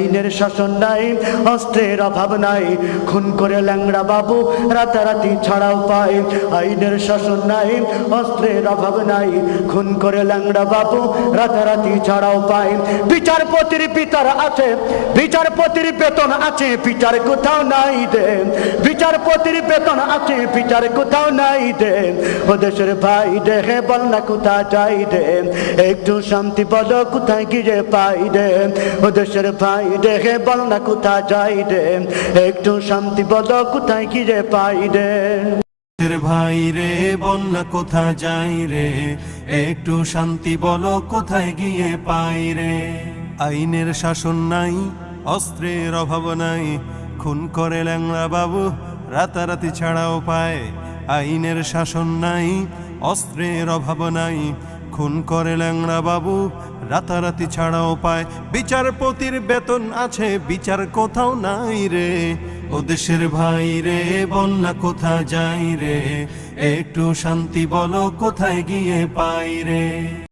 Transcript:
আইনের শাসন নাই, অস্ত্রের অভাব নাই। খুন করে ল্যাংড়া বাবু রাতারাতি ছাড়াও পায়। আইনের শাসন নাই, অস্ত্রের অভাব নাই। খুন করে ল্যাংড়া বাবু রাতারাতি ছাড়াও পায়। বিচারপতির পিতার আছে, বিচারপতির বেতন আছে বিচার কোথাও নাই দে। বিচারপতির বেতন আছে বিচার কোথাও নাই দে। ও দেশের ভাই দেখে বল না কোথা যাই দে। একটু শান্তি বলো কোথায় গিয়ে পাই দে। ও দেশের ভাই দেখে বল না কোথা যাই দে। একটু শান্তি বলো কোথায় গিয়ে পাই তোর ভাই রে বন্যা কোথা যাই রে? একটু শান্তি বলো কোথায় গিয়ে পাই রে? আইনের শাসন নাই, অস্ত্রের অভাব নাই। খুন করে ল্যাংড়া বাবু, রাতারাতি ছাড়াও পায়। আইনের শাসন নাই, অস্ত্রের অভাব নাই। খুন করে ল্যাংড়া বাবু, রাতারাতি ছাড়াও পায়। বিচারপতির বেতন আছে, বিচার কোথাও নাই রে। ও দেশের ভাই রে, বন্যা কোথা যাই রে? একটু শান্তি বলো, কোথায় গিয়ে পাই রে?